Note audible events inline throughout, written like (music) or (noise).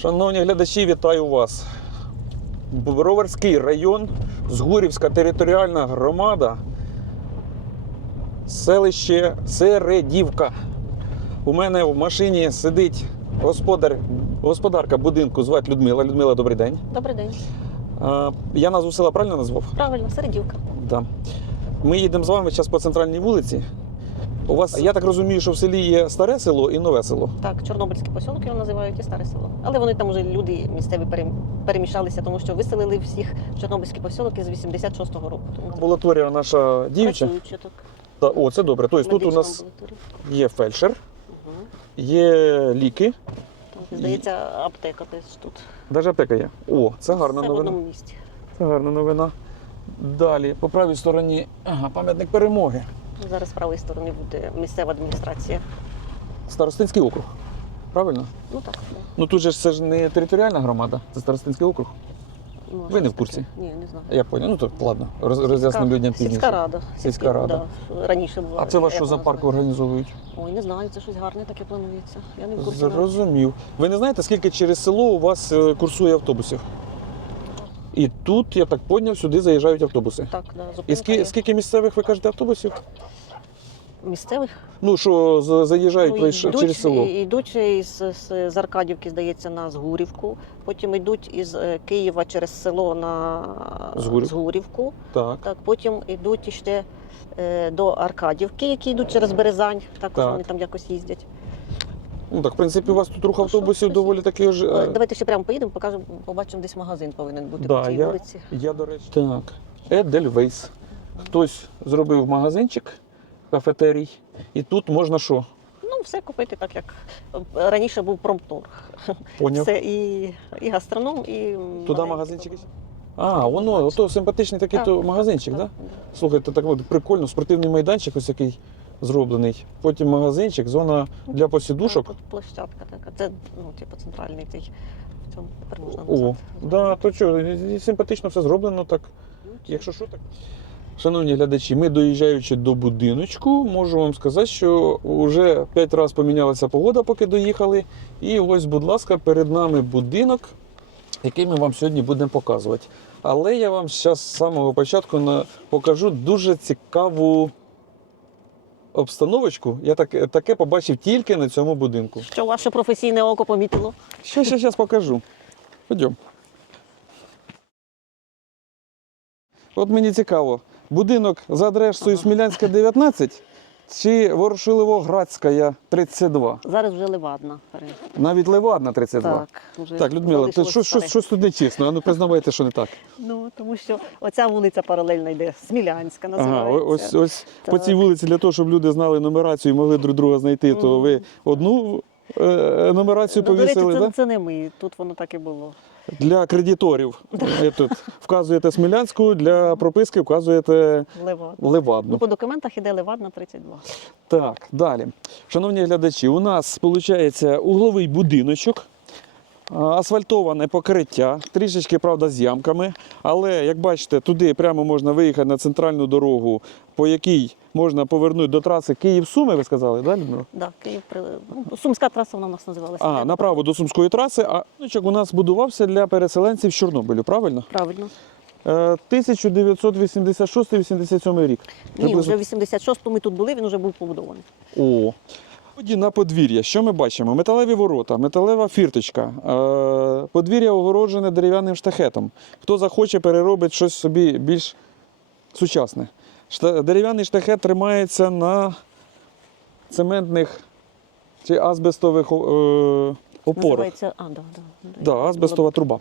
Шановні глядачі, вітаю вас. Броварський район, Згурівська територіальна громада, селище Середівка. У мене в машині сидить господар, господарка будинку, звати Людмила. Людмила, добрий день. Добрий день. А, Я назву села правильно назвав? Правильно, середівка. Да. Ми їдемо з вами зараз по центральній вулиці. У вас, я так розумію, що в селі є старе село і нове село. Так, Чорнобильський посілок його називають і старе село. Але вони там вже люди місцеві перем- переміщалися, тому що виселили всіх в Чорнобильський посілок із 86-го року. Амбулаторія наша діюча. працюють так. Та- О, це добре. Тобто тут у нас є фельдшер, Мгм. є ліки, Так, Здається, аптека десь тут. навіть аптека є. О, це гарна Все в новина. одному місці. Це гарна новина. Далі, по правій стороні, ага, пам'ятник перемоги. Зараз з правої сторони буде місцева адміністрація. Старостинський округ. Правильно? Ну так. Ну тут же ж це ж не територіальна громада, це Старостинський округ. Ну, а Ви не в курсі? Ні, не знаю. Я понял. Ну то ладно, роз, роз'яснимо людям пізніше. Сільська рада. Сільська рада. Да. Раніше була. А це вас що за парк організовують? Ой, не знаю, це щось гарне таке планується. Я не в курсі. навіть. Зрозумів. Ви не знаєте, скільки через село у вас е, курсує автобусів? І тут, я так поняв, сюди заїжджають автобуси. Так, да, І зупинка скільки, є. скільки місцевих ви кажете автобусів? місцевих Ну, що з- заїжджають Ну, пройш- йдуть- через село. і- Йдуть із, з, з Аркадівки, здається, на Згурівку. Потім йдуть із е, Києва через село на Згурів. Згурівку. Так. Так, потім йдуть ще е, до Аркадівки, які йдуть через Березань. Також Так. вони там якось їздять. Ну так, в принципі, у вас тут рух автобусів доволі таки ж. Е, Давайте ще прямо поїдемо, покажемо, побачимо, десь магазин повинен бути Да, по цій я- вулиці. Я, до речі. Так. Едельвейс. Хтось зробив магазинчик, кафетерій. І тут можна що? Ну, все купити так, як е, раніше був промторг. Поняв. Все і, і гастроном, і Туди магазинчик. є? А, воно, ото симпатичний такий Так, то магазинчик, так? Да? да. Слухайте, так от прикольно, спортивний майданчик ось який зроблений. Потім магазинчик, зона для посідушок. Площадка така. Це ну, типу, центральний цей. Тепер можна О, да, то що, симпатично все зроблено так. Якщо що, так. Шановні глядачі, ми доїжджаючи до будиночку, можу вам сказати, що вже п'ять разів помінялася погода, поки доїхали. І ось, будь ласка, перед нами будинок, який ми вам сьогодні будемо показувати. Але я вам зараз з самого початку покажу дуже цікаву обстановочку. Я так, таке побачив тільки на цьому будинку. Що ваше професійне око помітило? Ще, ще, зараз покажу. Ходімо. От мені цікаво, будинок за адресою Смілянська 19 чи Ворошилово-Градська 32? Зараз вже левадна. Навіть Левадна 32. Так, вже Так, Людмила, ти залишилось що, що, старе. щось тут не чесно, а ну признавайте, що не так. Ну, тому що оця вулиця паралельно йде, Смілянська називається. о- ось, ось по цій вулиці для того, щоб люди знали нумерацію і могли друг друга знайти, то ви одну е, нумерацію ну, до речі, це, да? це не ми, тут воно так і було. Для кредиторів Ви тут вказуєте Смілянську, для прописки вказуєте Левад Левадну. Ну, по документах іде Левадна 32. Так, далі. Шановні глядачі, у нас виходить угловий будиночок, асфальтоване покриття, трішечки, правда, з ямками. Але, як бачите, туди прямо можна виїхати на центральну дорогу, по якій можна повернути до траси Київ-Суми, ви сказали, да, Людмила? Да, Київ, ну, Сумська траса вона у нас називалася. А, направо до Сумської траси, а будиночок у нас будувався для переселенців з Чорнобилю, правильно? Правильно. Е, 1986-87 рік. Ні, вже в 86-му ми тут були, він вже був побудований. О. Тоді на подвір'я. Що ми бачимо? Металеві ворота, металева фірточка, е, подвір'я огороджене дерев'яним штахетом. Хто захоче, переробить щось собі більш сучасне. Дерев'яний штахет тримається на цементних чи азбестових е, опорах. Називається, а, да, да, Да, азбестова труба.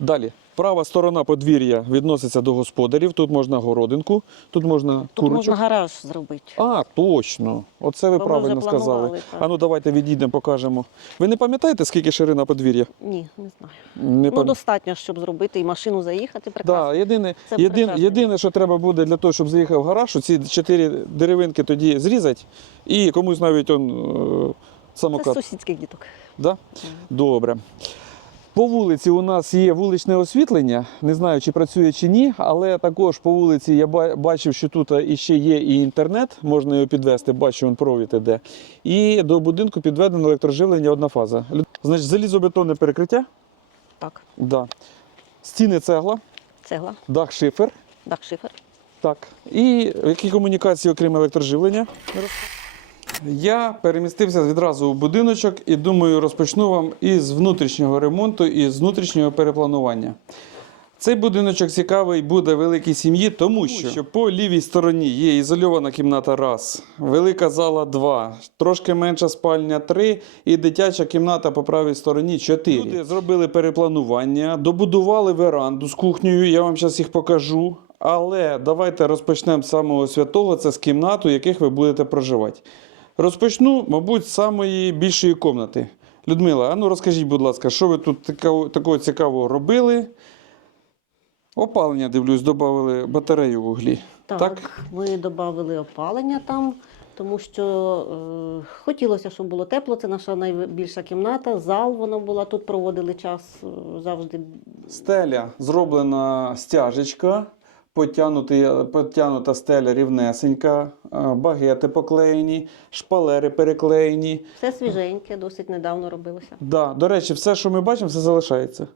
Далі. Права сторона подвір'я відноситься до господарів. Тут можна городинку, тут можна Тут курочок. можна гараж зробити. А, точно. Оце ви Бо правильно сказали. так. А ну давайте відійдемо, покажемо. Ви не пам'ятаєте, скільки ширина подвір'я? Ні, не знаю. Не Ну, пам... достатньо, щоб зробити і машину заїхати. да, єдине, Це єдине, прекрасно. єдине, що треба буде для того, щоб заїхав в гараж, ці чотири деревинки тоді зрізати і комусь навіть он, е, Це з сусідських діток. Да? Добре. По вулиці у нас є вуличне освітлення. Не знаю, чи працює чи ні, але також по вулиці я бачив, що тут іще є і інтернет, можна його підвести, бачу, він провід іде. І до будинку підведено електроживлення одна фаза. Значить, залізобетонне перекриття, Так, да. стіни цегла, цегла, дах шифер. дах шифер. Так. І які комунікації, окрім електроживлення? Я перемістився відразу у будиночок і думаю, розпочну вам із внутрішнього ремонту і з внутрішнього перепланування. Цей будиночок цікавий буде великій сім'ї, тому що, по лівій стороні є ізольована кімната раз, велика зала 2, трошки менша спальня 3 і дитяча кімната по правій стороні 4. Люди зробили перепланування, добудували веранду з кухнею, я вам зараз їх покажу. Але давайте розпочнемо з самого святого, це з кімнат, у яких ви будете проживати. Розпочну, мабуть, з самої більшої кімнати. Людмила, а ну розкажіть, будь ласка, що ви тут такого, такого цікавого робили? Опалення, дивлюсь, додали батарею в углі. Так, Так? ми додали опалення там, тому що е, хотілося, щоб було тепло. Це наша найбільша кімната. Зал вона була тут, проводили час е, завжди. Стеля зроблена стяжечка, потягнута, стеля рівнесенька, е, багети поклеєні, шпалери переклеєні. Все свіженьке, досить недавно робилося. Да, до речі, все, що ми бачимо, все залишається.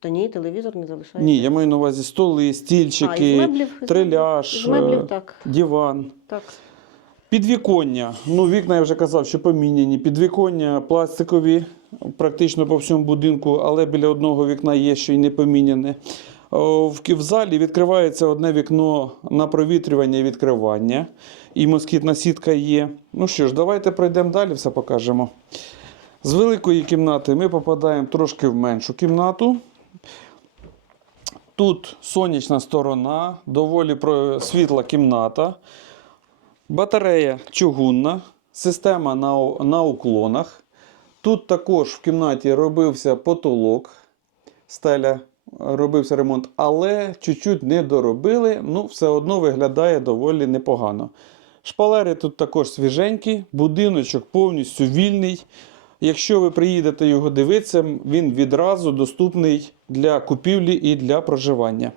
Та ні, телевізор не залишається. Ні, я маю на увазі столи, стільчики, із меблів, триляж, З меблів, е, так. диван. так. Підвіконня. Ну, вікна я вже казав, що поміняні. Підвіконня пластикові, практично по всьому будинку, але біля одного вікна є, що й не поміняне. О, В кі- залі відкривається одне вікно на провітрювання і відкривання. І москітна сітка є. Ну що ж, давайте пройдемо далі, все покажемо. З великої кімнати ми попадаємо трошки в меншу кімнату. Тут сонячна сторона, доволі світла кімната. Батарея чугунна, система на, на уклонах. Тут також в кімнаті робився потолок, стеля, е, робився ремонт, але чуть-чуть не доробили, ну все одно виглядає доволі непогано. Шпалери тут також свіженькі, будиночок повністю вільний. Якщо ви приїдете його дивитися, він відразу доступний для купівлі і для проживання.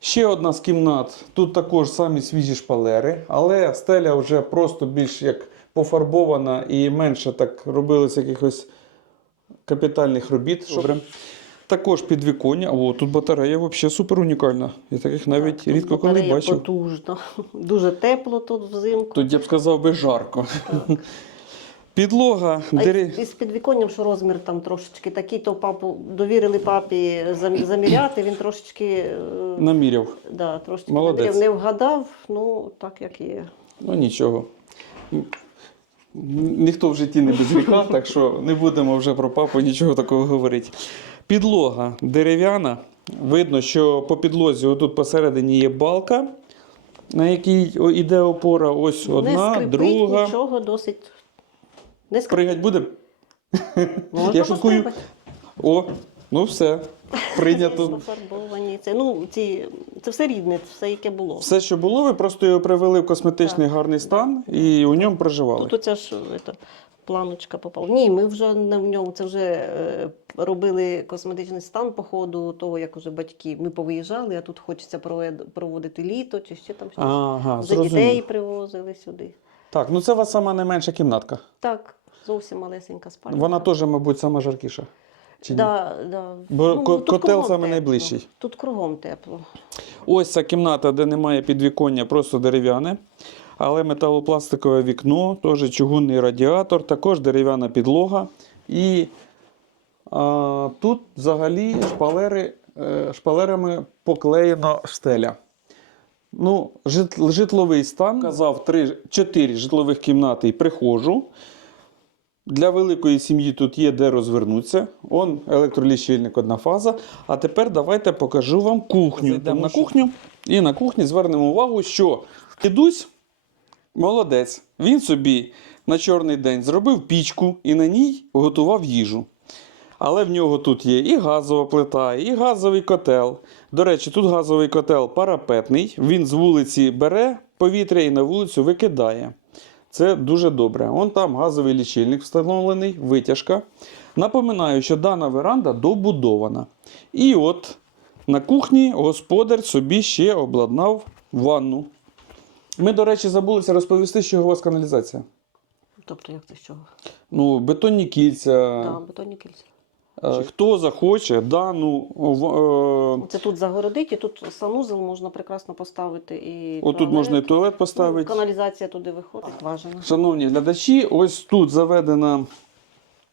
Ще одна з кімнат. Тут також самі свіжі шпалери, але стеля вже просто більш як пофарбована і менше так робилось якихось капітальних робіт. Добре. Також підвіконня. О, тут батарея взагалі супер унікальна. Я таких навіть Так, рідко коли бачив. Потужно. (laughs) Дуже тепло тут взимку. Тут я б сказав би жарко. Підлога. А дерев... із, із підвіконням, що розмір там трошечки такий, то папу довірили папі заміряти. Він трошечки, е, наміряв. да, трошечки Молодець. наміряв, не вгадав. Ну так як є. Ну нічого. Ніхто в житті не без гріха, так що не будемо вже про папу нічого такого говорити. Підлога дерев'яна. Видно, що по підлозі отут посередині є балка, на якій іде опора. Ось не одна, скрипить, друга. нічого досить. Не скрипить. Пригать буде? (laughs) Можна Я пострибати. О, ну все. Прийнято. (laughs) Це, ну, ці, це все рідне, все, яке було. Все, що було, ви просто його привели в косметичний гарний стан і у ньому проживали. Тут оця ж ето, планочка попала. Ні, ми вже не в ньому. Це вже е, робили косметичний стан по ходу того, як уже батьки. Ми повиїжджали, а тут хочеться проводити літо чи ще там щось. Ага, вже зрозумів. дітей привозили сюди. Так, ну це у вас сама найменша кімнатка. Так, зовсім малесенька спальня. Вона теж, мабуть, сама жаркіша. Чи ні? Да, да. Бо ко- котел саме найближчий. Тут кругом тепло. Ось ця кімната, де немає підвіконня, просто дерев'яне. Але металопластикове вікно, теж чугунний радіатор, також дерев'яна підлога. І а, тут взагалі шпалери, е, шпалерами поклеєна стеля. Ну, житловий стан. Казав 3, 4 житлових кімнати і прихожу. Для великої сім'ї тут є де розвернутися. Он електролічильник одна фаза. А тепер давайте покажу вам кухню. Зайдемо на кухню і на кухні звернемо увагу, що дідусь молодець. Він собі на чорний день зробив пічку і на ній готував їжу. Але в нього тут є і газова плита, і газовий котел. До речі, тут газовий котел парапетний. Він з вулиці бере повітря і на вулицю викидає. Це дуже добре. Он там газовий лічильник встановлений, витяжка. Напоминаю, що дана веранда добудована. І от на кухні господар собі ще обладнав ванну. Ми, до речі, забулися розповісти, що у вас каналізація. Тобто, як це з чого? Ну, бетонні кільця. Так, бетонні кільця. Е, Хто захоче дану в- е, Це тут загородить, і тут санузел можна прекрасно поставити. І Отут туалет. можна і туалет Ну, поставити. Каналізація туди виходить, важена. Шановні глядачі, ось тут заведена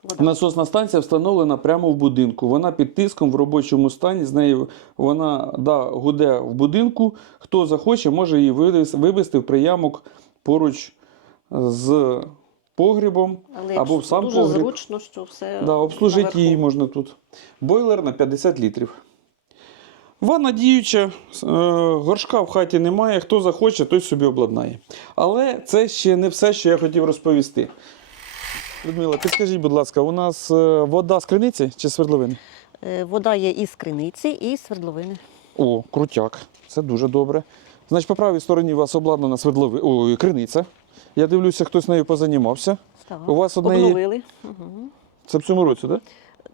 Вода. насосна станція, встановлена прямо в будинку. Вона під тиском в робочому стані. З нею вона да, гуде в будинку. Хто захоче, може її вивезти в приямок поруч з погрібом. Але або в сам дуже погріб. зручно, що все Да, обслужити наверху. її можна тут. Бойлер на 50 літрів. Ванна діюча, е, горшка в хаті немає. Хто захоче, той собі обладнає. Але це ще не все, що я хотів розповісти. Людмила, підскажіть, будь ласка, у нас е, вода з криниці чи свердловини? Е, Вода є і з криниці, і з свердловини. О, крутяк. Це дуже добре. Значить, по правій стороні у вас обладнана свердлови... Ой, криниця. Я дивлюся, хтось нею позанімався. Так. У вас одне Обновили. Угу. Це в цьому році, так? Да?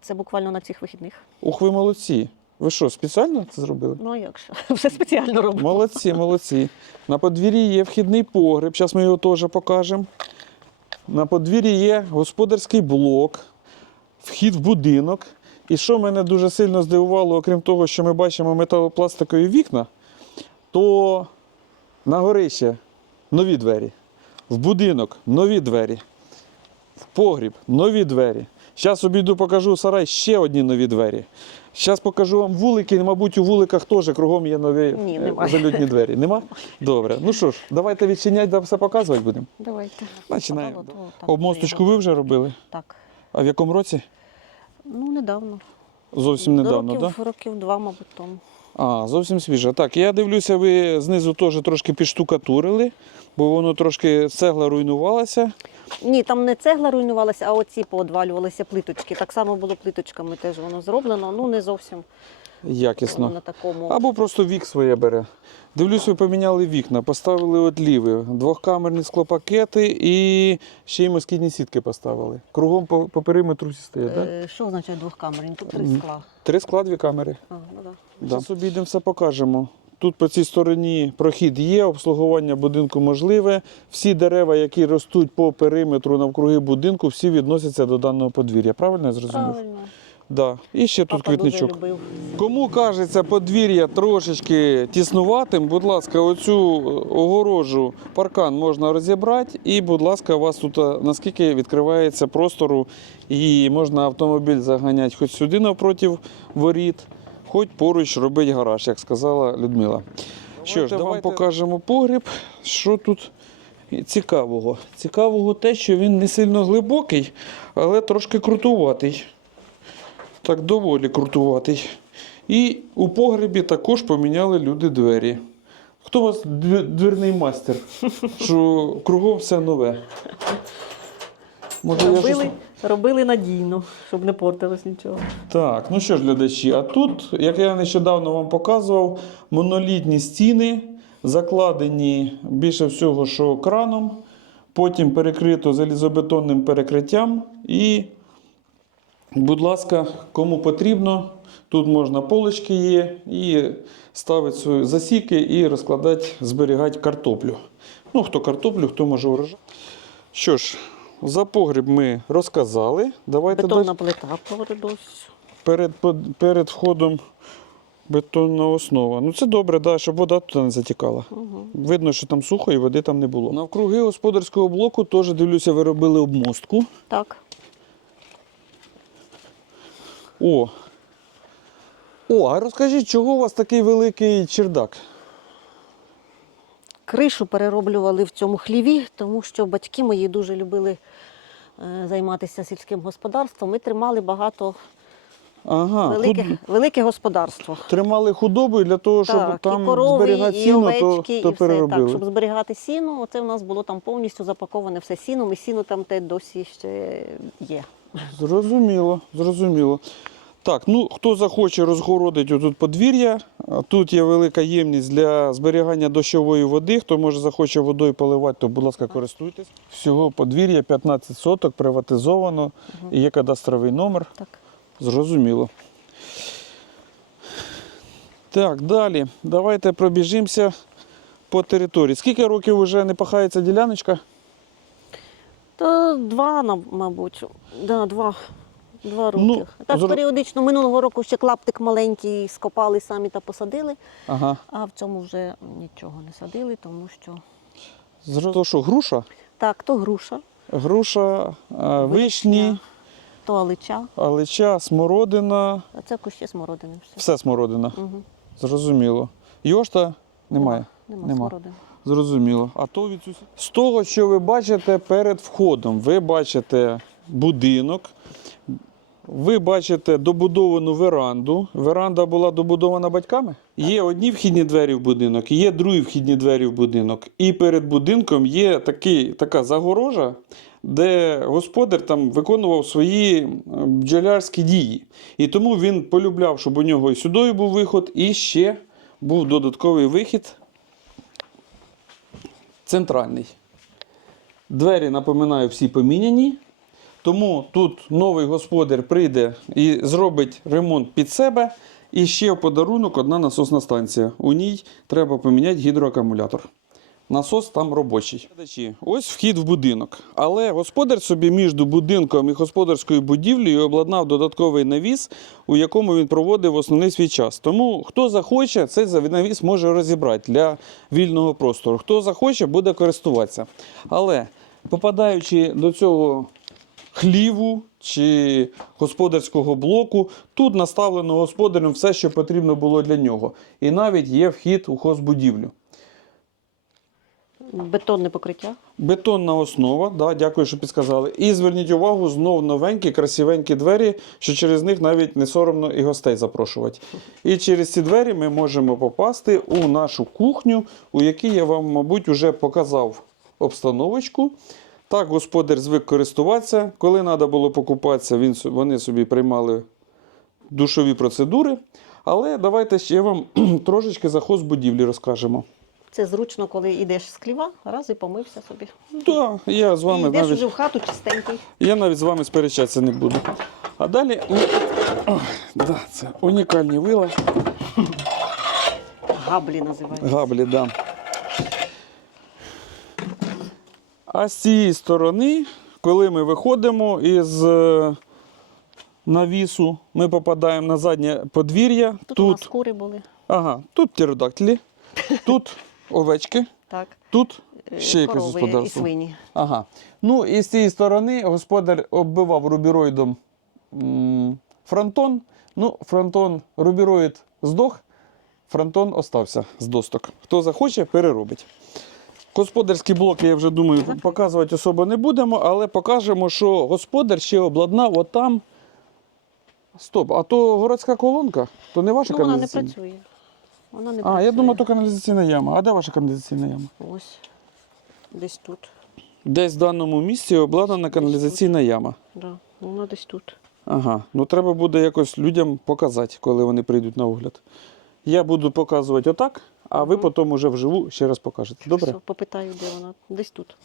Це буквально на цих вихідних. Ух, ви молодці. Ви що, спеціально це зробили? Ну а як же? (laughs) Все спеціально робимо. Молодці, молодці. На подвір'ї є вхідний погреб, зараз ми його теж покажемо. На подвір'ї є господарський блок, вхід в будинок. І що мене дуже сильно здивувало, окрім того, що ми бачимо металопластикові вікна, то на горище нові двері, в будинок нові двері, в погріб нові двері. Зараз обійду, покажу сарай ще одні нові двері. Зараз покажу вам вулики. Мабуть, у вуликах теж кругом є нові Ні, е, немає. залюдні двері. Нема? Добре. Ну що ж, давайте відчиняти, да все показувати будемо. Давайте. Починаємо. Подало, то так Обмосточку ви вже робили? Так. А в якому році? Ну, недавно. Зовсім недавно, так? років, Да? років два, мабуть, тому. А, зовсім свіже. Так, я дивлюся, ви знизу теж трошки підштукатурили, бо воно трошки цегла руйнувалася. Ні, там не цегла руйнувалася, а оці поодвалювалися плиточки. Так само було плиточками теж воно зроблено. Ну, не зовсім Якісно. на такому. Або просто вік своє бере. Дивлюсь, ви поміняли вікна, поставили отліви, двохкамерні склопакети і ще й москітні сітки поставили. Кругом по, по периметру всі стоять, так? Е, Що означає двохкамерні? Тут три скла. Три скла, дві камери. А, ну, да. Да. Зараз обійдемо все покажемо. Тут по цій стороні прохід є, обслуговування будинку можливе. Всі дерева, які ростуть по периметру навкруги будинку, всі відносяться до даного подвір'я. Правильно я зрозумів? Правильно. Да. І ще тут Папа дуже квітничок. любив. Кому кажеться подвір'я трошечки тіснуватим, будь ласка, оцю огорожу паркан можна розібрати, і, будь ласка, у вас тут наскільки відкривається простору, і можна автомобіль заганяти хоч сюди навпроти воріт, хоч поруч робити гараж, як сказала Людмила. Що ж, давайте покажемо погріб. Що тут цікавого? Цікавого те, що він не сильно глибокий, але трошки крутуватий. Так доволі крутуватий. І у погребі також поміняли люди двері. Хто у вас дві- двірний майстер? (laughs) Що кругом все нове. Може, я щось- Робили, надійно, щоб не портилось нічого. Так, ну що ж, глядачі, а тут, як я нещодавно вам показував, монолітні стіни, закладені більше всього, що краном, потім перекрито залізобетонним перекриттям. І, будь ласка, кому потрібно, тут можна полочки є, і ставити свої засіки і розкладати, зберігати картоплю. Ну, хто картоплю, хто може урожай. Що ж, за погріб ми розказали. Давайте далі. Бетонна плита повредось. Перед, перед входом бетонна основа. Ну це добре, да, щоб вода туди не затікала. Угу. Видно, що там сухо і води там не було. Навкруги господарського блоку теж дивлюся, ви робили обмостку. Так. О. О, а розкажіть, чого у вас такий великий чердак? Кришу перероблювали в цьому хліві, тому що батьки мої дуже любили е, займатися сільським господарством і тримали багато Ага, велике, худ- велике господарство. тримали худобу для того, щоб так, там і корови, зберігати і сіно, то, овечки, то і все. Так, щоб зберігати сіно, оце у нас було там повністю запаковане все сіном, і сіно там те досі ще є. Зрозуміло, зрозуміло. Так, ну хто захоче розгородить отут подвір'я. Тут є велика ємність для зберігання дощової води. Хто може захоче водою поливати, то будь ласка, користуйтесь. Всього подвір'я 15 соток, приватизовано і є кадастровий номер. Так. Зрозуміло. Так, далі. Давайте пробіжимося по території. Скільки років вже не пахається діляночка? Та два, мабуть. Да, два. Два роки. Ну, так, зро- періодично минулого року ще клаптик маленький скопали самі та посадили, Ага. а в цьому вже нічого не садили, тому що Зро... То що, груша? так, то груша, Груша, а, вишні, то алича, алича, смородина. а це кущі смородини. Все. Все смородина. Угу. Зрозуміло. Йошта немає. Нема, Нема. смородини. Зрозуміло. А то від З того, що ви бачите перед входом, ви бачите будинок, ви бачите добудовану веранду. Веранда була добудована батьками. Є одні вхідні двері в будинок, є другі вхідні двері в будинок. І перед будинком є такий, така загорожа, де господар там виконував свої бджолярські дії. І тому він полюбляв, щоб у нього і сюди був виход, і ще був додатковий вихід центральний. Двері, напоминаю, всі поміняні. Тому тут новий господар прийде і зробить ремонт під себе. І ще в подарунок одна насосна станція. У ній треба поміняти гідроакумулятор. Насос там робочий. Ось вхід в будинок. Але господар собі між будинком і господарською будівлею обладнав додатковий навіс, у якому він проводив основний свій час. Тому хто захоче, цей навіс може розібрати для вільного простору. Хто захоче, буде користуватися. Але попадаючи до цього хліву чи господарського блоку. Тут наставлено господарем все, що потрібно було для нього. І навіть є вхід у хозбудівлю. Бетонне покриття. Бетонна основа, да, дякую, що підказали. І зверніть увагу, знов новенькі, красивенькі двері, що через них навіть не соромно і гостей запрошувати. І через ці двері ми можемо попасти у нашу кухню, у якій я вам, мабуть, вже показав обстановочку. Так, господар звик користуватися. Коли треба було покупатися, він, вони собі приймали душові процедури. Але давайте ще вам (clears throat) трошечки за хозбудівлі розкажемо. Це зручно, коли йдеш з хліва, раз і помився собі. Да, я з І йдеш навіть... вже в хату чистенький. Я навіть з вами сперечатися не буду. А далі ми... (clears throat) Да, це унікальні вила. Габлі називається. Габлі, да. А з цієї сторони, коли ми виходимо із е, навісу, ми попадаємо на заднє подвір'я. Тут, у нас Тут, кури були. ага, тут птеродактилі, (laughs) тут овечки, Так. тут е, ще якесь корови і свині. Ага. Ну і з цієї сторони господар оббивав рубіроїдом фронтон. Ну, фронтон, рубіроїд здох, фронтон остався з досток. Хто захоче, переробить. Господарські блоки, я вже думаю, показувати особо не будемо, але покажемо, що господар ще обладнав отам. Стоп, а то городська колонка? То не ваша Ну, вона не каналізаційна? працює. Вона не А, працює. я думав, то каналізаційна яма. А де ваша каналізаційна яма? Ось. Десь тут. Десь в даному місці обладнана каналізаційна яма. Да. Вона десь тут. Ага, ну треба буде якось людям показати, коли вони прийдуть на огляд. Я буду показувати отак, а ви потім уже вживу ще раз покажете. Добре? Все, попитаю, де вона. Десь тут.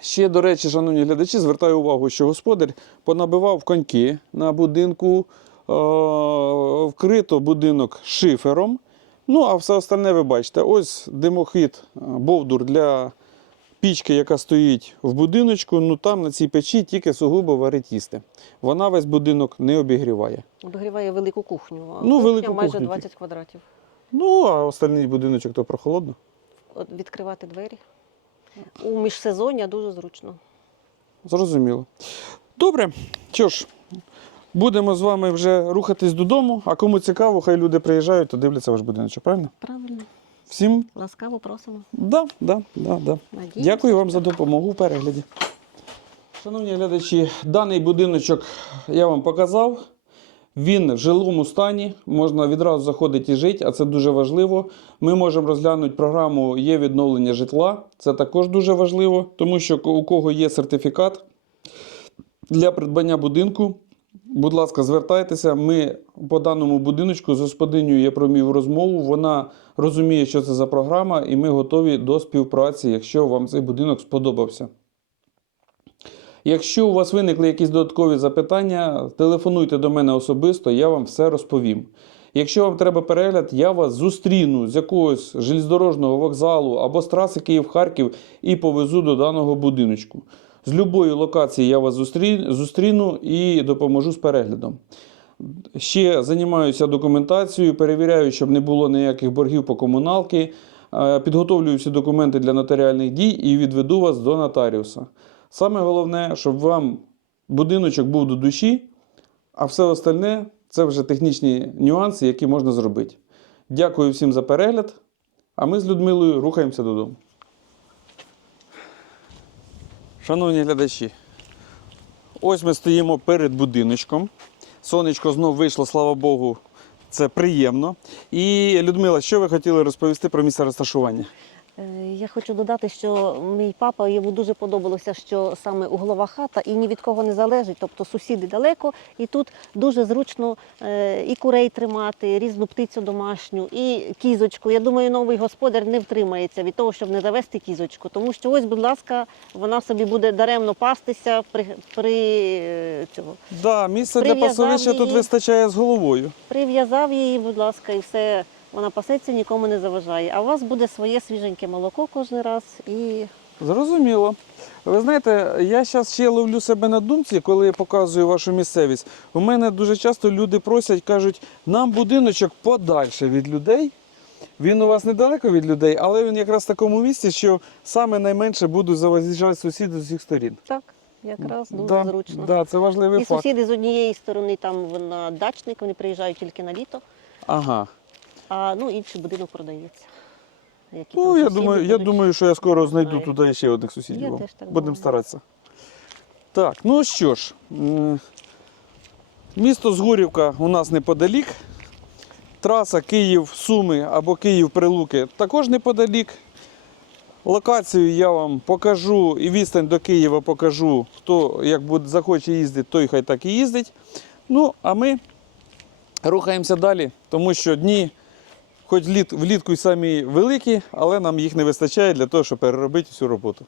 Ще, до речі, шановні глядачі, звертаю увагу, що господар понабивав коньки на будинку, е- вкрито будинок шифером. Ну, а все остальне ви бачите. Ось димохід, е, бовдур для пічки, яка стоїть в будиночку. Ну там на цій печі тільки сугубо варить їсти. Вона весь будинок не обігріває. Обігріває велику кухню. А Ну, кухня велику майже кухню 20 квадратів. Ну, а остальний будиночок то прохолодно. От відкривати двері. У міжсезоння дуже зручно. Зрозуміло. Добре, що ж, будемо з вами вже рухатись додому. А кому цікаво, хай люди приїжджають, то дивляться ваш будиночок, правильно? Правильно. Всім Ласкаво просимо. да, да, да, да. Надіємося, Дякую вам за допомогу в перегляді. Шановні глядачі, даний будиночок я вам показав. Він в жилому стані, можна відразу заходити і жити, а це дуже важливо. Ми можемо розглянути програму Є відновлення житла. Це також дуже важливо, тому що у кого є сертифікат для придбання будинку, Будь ласка, звертайтеся. Ми по даному будиночку з господинею я провів розмову. Вона розуміє, що це за програма, і ми готові до співпраці, якщо вам цей будинок сподобався. Якщо у вас виникли якісь додаткові запитання, телефонуйте до мене особисто, я вам все розповім. Якщо вам треба перегляд, я вас зустріну з якогось железнодорожного вокзалу або з траси Київ-Харків і повезу до даного будиночку. З любої локації я вас зустріну і допоможу з переглядом. Ще займаюся документацією, перевіряю, щоб не було ніяких боргів по комуналки. Е, Підготовлюю всі документи для нотаріальних дій і відведу вас до нотаріуса. Саме головне, щоб вам будиночок був до душі, а все остальне це вже технічні нюанси, які можна зробити. Дякую всім за перегляд, а ми з Людмилою рухаємося додому. Шановні глядачі, ось ми стоїмо перед будиночком. Сонечко знов вийшло, слава Богу, це приємно. І Людмила, що ви хотіли розповісти про місце розташування? Е, Я хочу додати, що мій папа йому дуже подобалося, що саме углова хата і ні від кого не залежить, тобто сусіди далеко, і тут дуже зручно е, і курей тримати, різну птицю домашню, і кізочку. Я думаю, новий господар не втримається від того, щоб не завести кізочку, тому що ось, будь ласка, вона собі буде даремно пастися при, при е, цього. Да, місця для пасовища тут вистачає з головою. Прив'язав її, будь ласка, і все. Вона пасеться, нікому не заважає. А у вас буде своє свіженьке молоко кожен раз і Зрозуміло. Ви знаєте, я зараз ще ловлю себе на думці, коли я показую вашу місцевість. У мене дуже часто люди просять, кажуть, нам будиночок подальше від людей. Він у вас недалеко від людей, але він якраз в такому місці, що саме найменше будуть заїжджати сусіди з усіх сторін. так, якраз дуже да, зручно. Да, це важливий І факт. сусіди з однієї сторони там вона дачник, вони приїжджають тільки на літо, Ага. А ну інший будинок продається. Які Ну, там я сусіди думаю, я будуть. думаю, що я скоро знайду знаю. туди ще одних сусідів. Я вам. теж так Будемо думаю. старатися. Так, ну що ж, місто Згорівка у нас неподалік. Траса Київ-Суми або Київ-Прилуки також неподалік. Локацію я вам покажу і відстань до Києва покажу. Хто як буде, захоче їздити, той хай так і їздить. Ну, а ми рухаємося далі, тому що дні, хоч літ, влітку й самі великі, але нам їх не вистачає для того, щоб переробити всю роботу.